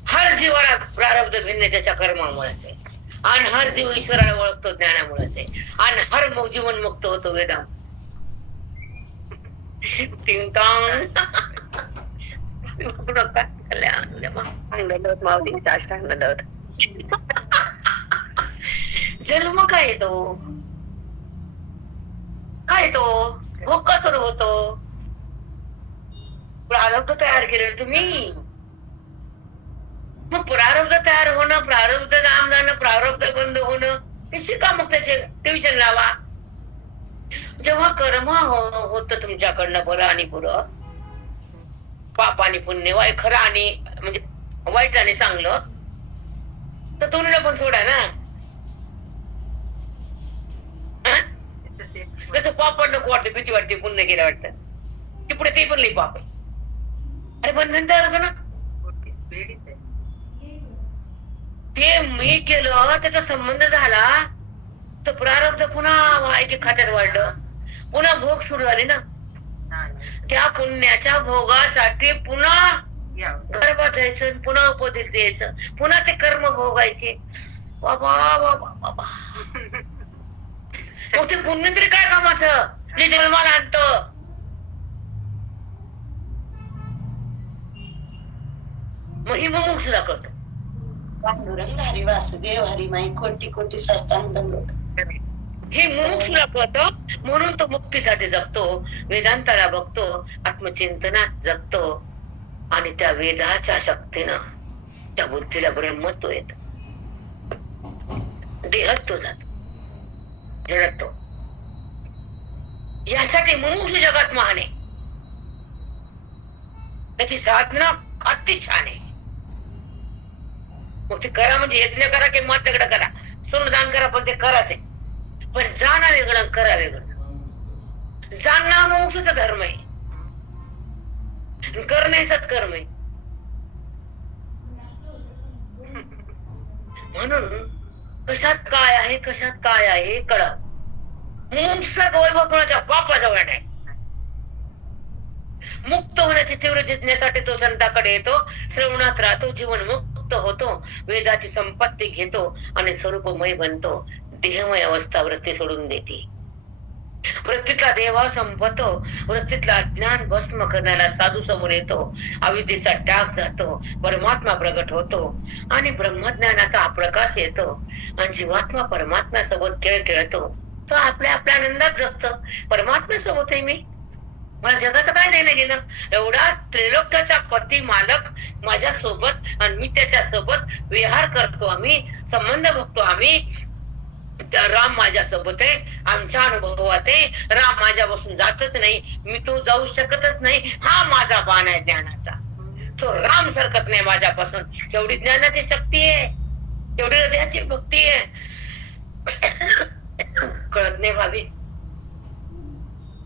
हर जीवाला प्रारब्ध भिन्न त्याच्या कर्मामुळेच आहे. आणि हर जीव ईश्वराला ओळखतो ज्ञानामुळेच आहे. आणि हर जीवन मुक्त होतो वेदांत. जन्म काय येतो, काय येतो, भोग का सुरू होतो? प्रारब्ध तयार केलं तुम्ही. मग प्रारब्ध तयार होणं, प्रारब्ध नाम जाणं, प्रारब्ध बंद होणं, ते शिका. मग त्याचे ते विचार लावा. जेव्हा कर्म होत तुमच्याकडनं बरं आणि बुरं, पाप आणि पुण्य, वाईट खरं आणि म्हणजे वाईट आणि चांगलं, तर दोन्हीला पण सोडा ना. जसं पाप पण नको वाटतं, भीती वाटते, पुण्य केलं वाटतं की पुढे ते पण लई पाप आहे. अरे बंधन तयार होतं ना. ते मी केलं, त्याचा संबंध झाला तर प्रारब्ध पुन्हा वाईट खात्यात वाढलं, पुन्हा भोग सुरू झाले ना. त्या पुण्याच्या भोगासाठी पुन्हा गर्भात जायचं, पुन्हा उपदेश द्यायचं, पुन्हा ते कर्म भोगायचे. बाबा बाबा बाबा, मग ते पुण्य तरी काय कामाचं जे जन्माला आणतं? मग ही मुमुक्षुला करतो. पांडुरंग हरी वासुदेव हरी माई, कोटी कोटी साष्टांग दंडवत. हे मुमुक्षुला करतो, म्हणून तो मुक्तीसाठी जगतो, वेदांताला बघतो, आत्मचिंतनात जगतो. आणि त्या वेदाच्या शक्तीनं त्या बुद्धीला ब्रह्मत्व येत, देहात तो जातो, झळकतो. यासाठी मुमुक्षु जगात महान आहे. त्याची साधना अति छान आहे. मग ते करा म्हणजे यज्ञ करा की मत दगड करा, सोनदान करा, पण ते कराच आहे. पण जाणं वेगळं, करा वेगळं. जाणणं मुमुक्षुचा धर्म आहे, करणे सत्कर्म आहे. म्हणून कशात काय आहे, कशात काय आहे हे कळा. मुमुक्षुचा वैभव कोणाच्या बापाजवळ नाही. मुक्त होण्याची तीव्र जिज्ञेसाठी तो संताकडे येतो, श्रवणात राहतो, जीवन मुक्त होतो, वेदाची संपत्ती घेतो आणि स्वरूपमय बनतो. देहमय अवस्था वृत्ती सोडून देते. वृत्तीतला देवा संपतो, वृत्तीतला अज्ञान भस्म करण्याला साधू समोर येतो, अविद्येचा त्याग जातो, परमात्मा प्रगट होतो आणि ब्रह्मज्ञानाचा प्रकाश येतो. आणि जीवात्मा परमात्मा सोबत खेळ खेळतो. तो आपल्या आपल्या आनंदात जगतो. परमात्मा सोबत आहे मी, मला जगाचं काय देणं गेलं? एवढा त्रैलोक्याचा पती मालक माझ्या सोबत आणि मी त्याच्या सोबत विहार करतो, आम्ही संबंध बघतो. आम्ही राम माझ्या सोबत आहे, आमच्या अनुभवात आहे. राम माझ्यापासून जातच नाही, मी तो जाऊ शकतच नाही. हा माझा बाण आहे ज्ञानाचा. तो राम सरकत नाही माझ्यापासून. एवढी ज्ञानाची शक्ती आहे, तेवढी हृदयाची भक्ती आहे. कळत नाही भाभी,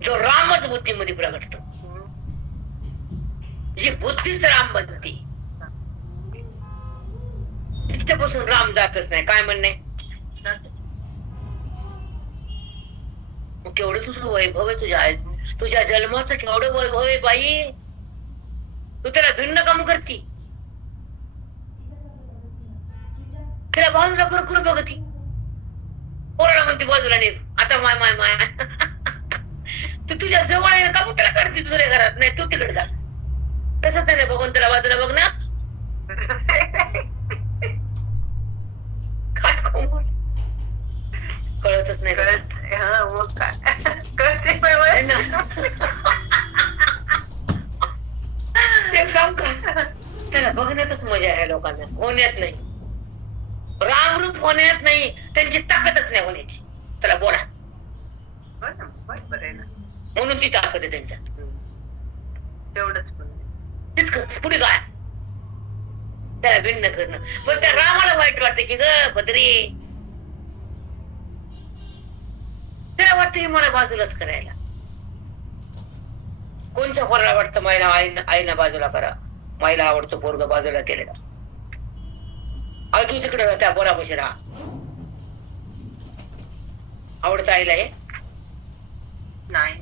जो रामच बुद्धीमध्ये प्रगटतो, जी बुद्धीच राम बनते, तिच्यापासून राम जातच नाही. काय म्हणणे? मग केवढं तुझं वैभव आहे, तुझ्या जन्माचं केवढं वैभव आहे बाई. तू त्याला भिन्न काम करती, त्याला बाजूला करू बघती, पोराला म्हणते बाजूला नेत. आता माय माय माय तू तुझ्या जवळ आहे का मग त्याला करते दुसऱ्या घरात? नाही, तू तिकडे जा. तसंच आहे, बघून त्याला बाजूला बघ ना. काय कळतच नाही. मग काय कळते ना. ते सांग का, त्याला बघण्यातच मजा आहे लोकांना, होण्यात नाही. रामरूप होण्यात नाही, त्यांची ताकदच नाही होण्याची. त्याला बोला, बरोबर आहे ना. म्हणून ती ताकद आहे त्यांच्यात. तेवढंच तितकंच, पुढे काय त्याला भिन्न करणं. पण त्या रामाला वाईट वाटतं की ग भद्री, त्याला वाटतं की मला बाजूलाच करायला. कोणच्या पोराला वाटतं माईला आईना बाजूला करा, माईला आवडतो पोरग बाजूला केलेला. तू तिकडे त्या पोरापाशी राहा. आवडतं आईला हे नाही.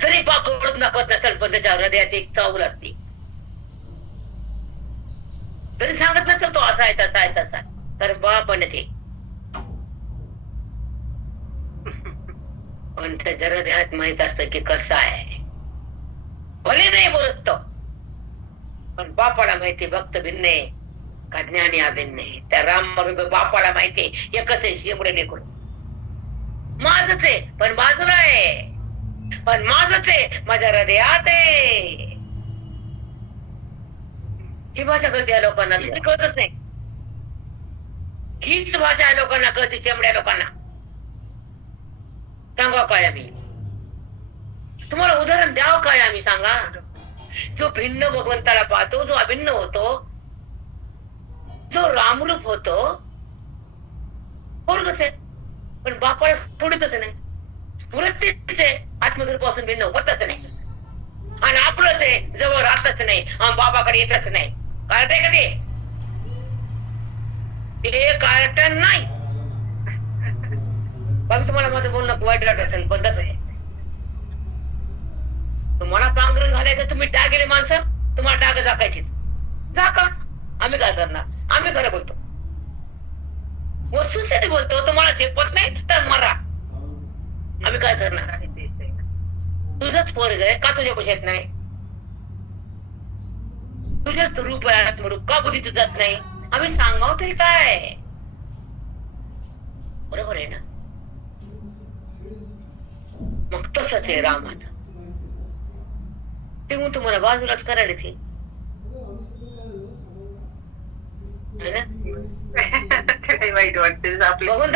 जरी पाकळत नकत नसेल, पण त्याच्या हृदयात एक चावल असते. जरी सांगत नसेल तो असा आहे तसा आहे तसा, तर बापन ते पण त्याच्या हृदयात माहित असतं की कसं आहे. भले नाही बोलत तो, पण बापाला माहिती भक्त भिन्न आहे का ज्ञानी अभिन्न आहे. त्या राम बापाला माहिती एकच आहे, शेंबडे लेकरू. माझच आहे पण बाजूला आहे, पण माझच आहे माझ्या हृदयात आहे. ही भाषा कळते या लोकांना, तुम्ही कळतच नाही. हीच भाषा या लोकांना कळते, चेमड्या लोकांना. सांगा काय आम्ही तुम्हाला उदाहरण द्यावं काय आम्ही? सांगा. जो भिन्न भगवंताला पाहतो, जो अभिन्न होतो, जो रामरूप होतो, पोरगच आहे पण बापाला सोडतच नाही. वृत्तीच आहे, आत्मस्वरूपासून भिन्न होतच नाही. आणि आपलंच आहे, जवळ राहतच नाही, बाबाकडे येतच नाही. कळतंय का ते कारण नाही. बाबी तुम्हाला माझं बोलणं वाईट वाटत असेल, पण तसं आहे. तुम्हाला पांघरून घालायचं, तुम्ही डाग गेले माणसं, तुम्हाला डाग झाकायची. झाका, आम्ही काय करणार? आम्ही खरं बोलतो, वस्तुस्थिती बोलतो. तुम्हाला झेपत नाही तर मरा, आम्ही काय करणार? तुझंच पोरग आहे का तुझ्या पैशात नाही? तुझ्याच रूप आहे, आत्मरूप का बुद्धीच जात नाही? आम्ही सांगाव तरी काय? बरोबर आहे ना? मग तसंच आहे रामाचं. ते मग तुम्हाला बाजूलाच करायला ते वाईट वाटते आपलं. बघून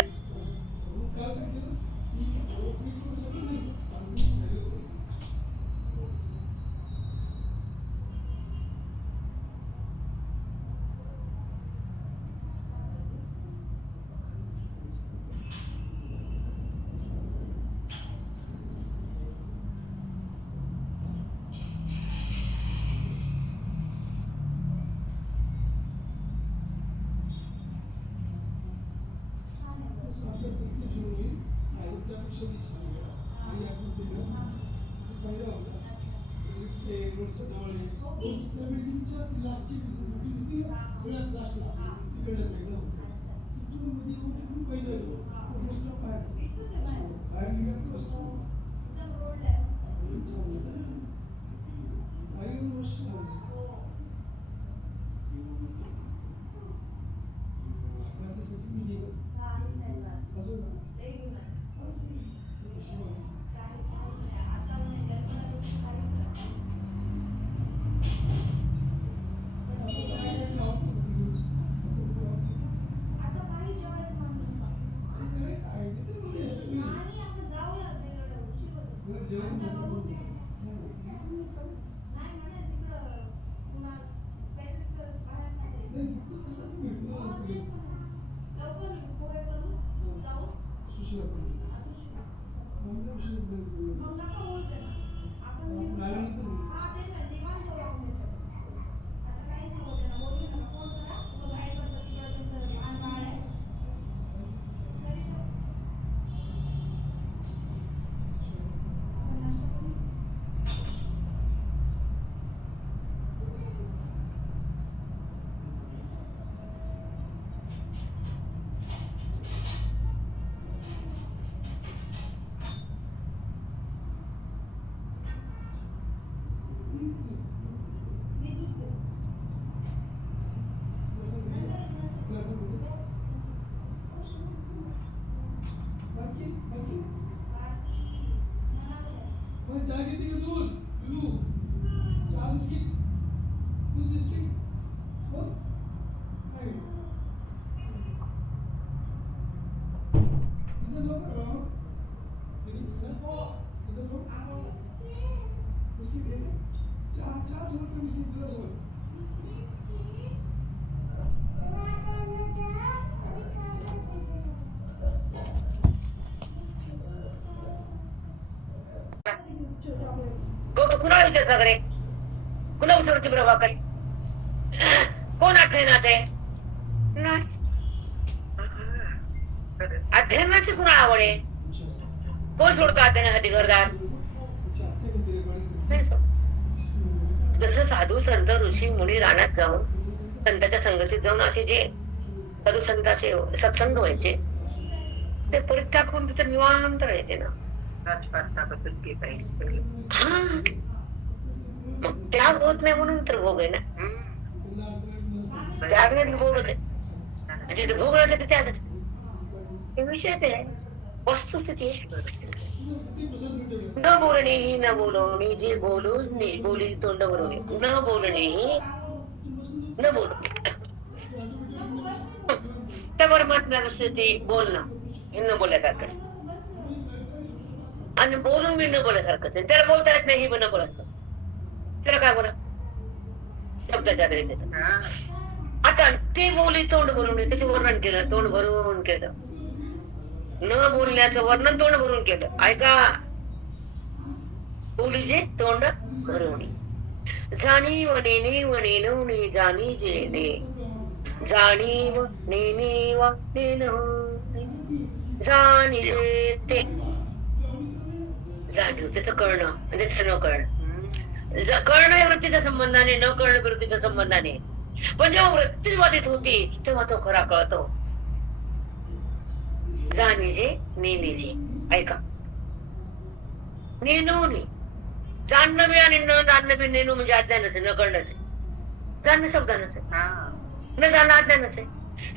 कुणाला विचार सगळे कुणा विचारती प्रभाकरी कोण अध्ययनात आहे नाही. अध्ययनाची कुणा आवड आहे कोण सोडतो अध्ययनासाठी घरदार जसं साधू संत ऋषी मुनी रानात जाऊन संतांच्या संगतीत जाऊन असे जे साधू संतांचे सत्संग व्हायचे ते परित्याग करून तिथे निवांत राहायचे ना. हा मग त्याग होत नाही म्हणून तर भोग आहे ना. त्याग नाही भोगच आहे जिथे भोग राहते ते त्यागच हे विषय ते आहे वस्तुस्थिती आहे. न बोलणे ही न बोलवणे जे बोलू बोली तोंड भरवणे न बोलणे ही न बोलणे त्या परमात्म्यापासून ते बोलणं हे न बोलण्यासारखं आणि बोलून मी न बोलण्यासारखंच आहे. त्याला बोलता येत नाही ही पण न बोलायचं त्याला काय बोला शब्दाच्या आधारे आता ते बोली तोंड भरून त्याचे वर्णन केलं तोंड भरून केलं न बोलण्याचं वर्णन तोंड भरून केलं. ऐका बोली जे तोंड भरून जाणीव नेने व नेनवणे जाणी जेणे जाणीव नेने व नेनवणे जाणी जे ते जाणीव त्याचं कळणं आणि त्याचं न कळणं कळणं या वृत्तीच्या संबंधाने न कळणं वृत्तीच्या संबंधाने पण जेव्हा वृत्ती बाधित होती तेव्हा तो खरा कळतो. जाणीजे नेनेजे ऐका नेनो नाही जाणणं बी आणि न जाणणं बी नेनो म्हणजे अज्ञानच आहे न कळणंच आहे. जाणणं शब्दानच आहे न जाणं अज्ञानच आहे.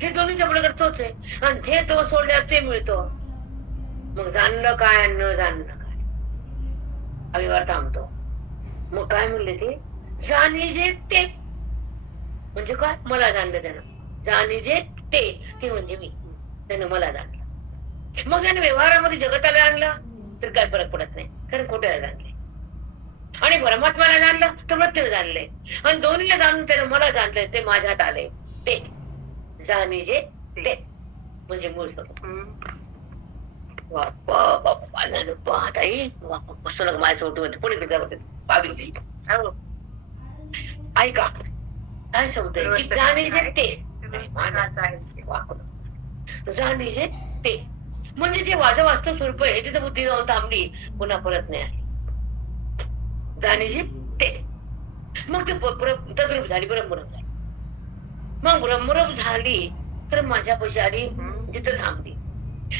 हे दोन्हीच्या पलीकडे तोच आहे आणि हे तो सोडल्यावर ते मिळतो. मग जाणणं काय न जाणणं काय अविवार थांबतो. मग काय म्हणले ते जाणीजे ते म्हणजे काय मला जाणलं त्यानं जाणीजे ते म्हणजे मी त्यानं मला जाणलं. मग त्याने व्यवहारामध्ये जगताला आणलं तर काय फरक पडत नाही कारण खोट्याला जाणले आणि परमात्म्याला जाणलं तर मृत्यूला जाणले आणि दोन्हीला जाणून त्यानं मला जाणलंय ते माझ्यात आले ते जाणीजे ते म्हणजे मूळ स्वरूप. ऐका काय शब्द जाणीजे ते जाणीजे ते म्हणजे जे माझं वास्तव स्वरूप आहे तिथे बुद्धी जाऊन थांबली पुन्हा परत नाही आली. जाणीजे ते मग ते तद्रूप झाली ब्रह्मरूप झाली. मग ब्रह्मरूप झाली तर माझ्या पैशी आली जिथं थांबली.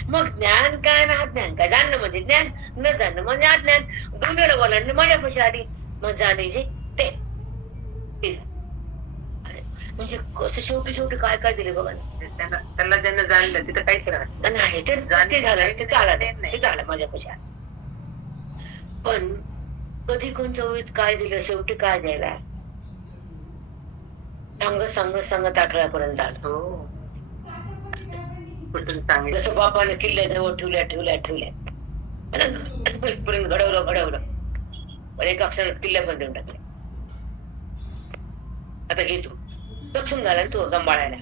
मग ज्ञान काय ना ज्ञान काय जाणणं म्हणजे ज्ञान न जाणणं म्हणजे अज्ञान दोन्हीला बोलायला माझ्या पैशी आली मग जाणीजे ते म्हणजे कसं शेवटी शेवटी काय काय दिले बघा त्याला ज्यांना जाणलं तिथं काहीच राहत नाही ते झालं ते झालं माझ्या पैशात. पण कधी कोणच्या वेळीत काय दिलं शेवटी काय द्यायला सांगत 18 पर्यंत आलं. जसं बापाने किल्ल्या जवळ ठेवल्या पर्यंत घडवलं पण एका क्षणात किल्ल्या पण देऊन टाकले. आता घे तू सक्षम झाला तू सांभाळायला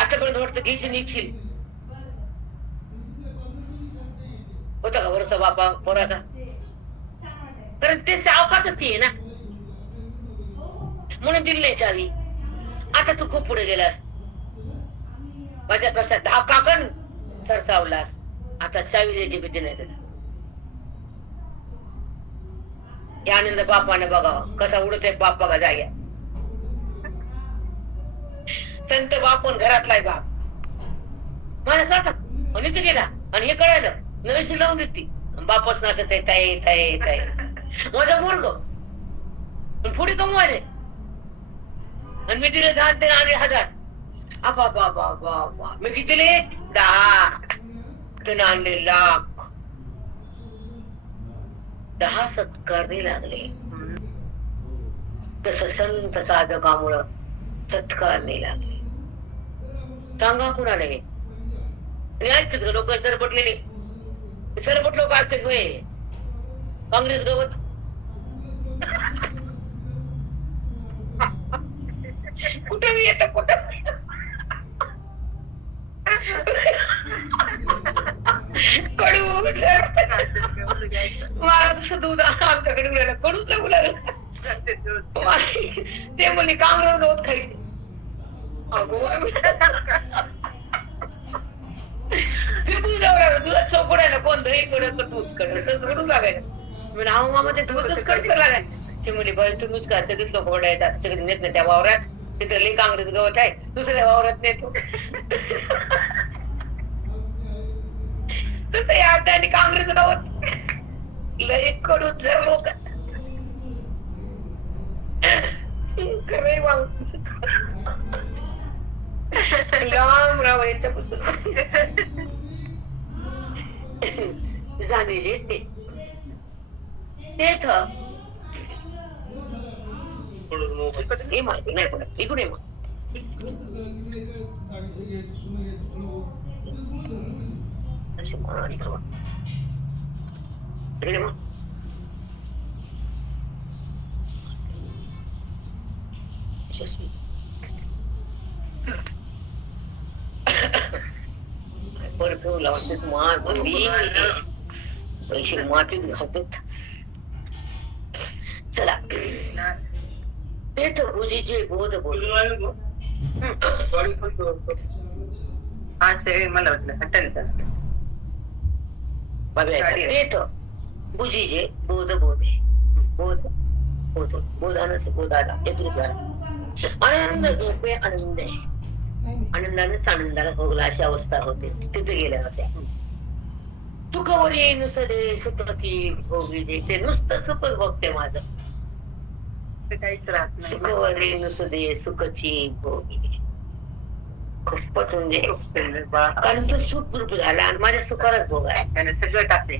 आतापर्यंत वाटतं घ्यायची निघशील होता का वरचा बापा पोराचा कारण ते सावकातच ती आहे ना म्हणून दिली नाही चावी. आता तू खूप पुढे गेलास माझ्यापेक्षा 10 काकण सरसावलास आता चावी द्यायची भीती नाही त्याला. या आनंद बापाने बघावा कसा उडत आहे बाप बघा जाग्या संत बापून घरातलाय बाप माझ्या साठा आणि ते गेला आणि हे कळायलं नवीशी लावून देते बापच नाचत आहे ताई माझा मुलग पुढे कमवायले आणि मी दिले 10 ते आणि 1000 आपा मी किती दिले 10 आणले लाख 10 सत्कारणी लागले. तसं संत साधकामुळं सत्कारणी लागले. सांगा कुणाला हे ऐकतात का लोक? सरपटलेले सरपट लोक ऐकतात होय काँग्रेस गवत. कुठं मी येतं कुठं कडू मला तसं दूध आमच्याकडे उलायला कडूच लागू लागलं. ते म्हणले काँग्रेस गवत खाई. दुधात चौकडायला कोण दही कडत दूध कडत कडू लागायचं. म्हणजे हा मामा ते दूधच कडचं लागायचं. ते म्हणे बाई तुम्हीच का सगळीच लोक ओढायतात सगळे नेत नाही त्या वावरात. तिथं लई काँग्रेस गवत आहे दुसऱ्या वावरात नेतो. तसं या आणि काँग्रेस गवत लई कडू जर लोक खरंय बाबा. राम राव याच्यापासून जाणे जे ते हे माहिती नाही पडत. इकडे मग असे आणि खवा इकडे मग यशस्वी परत लावतात मार पैसे मातीत घालतात. चला पेट पूजेचे बोध बोल. हा से मला वाटलं हटल पेट पूजेचे बोध बोधे बोध बोध बोधानच बोधाला एक रुपयाला आनंद झोपे आनंद आहे. आनंदानेच आनंदाला भोगला अशी अवस्था होते. तिथे गेल्या होत्या. सुखवरी नुसते सुखती भोगी जे ते नुसतं सुख भोगते माझं. काहीच राहत नाही. सुखवरी नुसते सुखची भोगी खूपच म्हणजे कारण तो सुख रूप झाला आणि माझ्या सुखालाच भोग आहे. त्याने सगळं टाकले.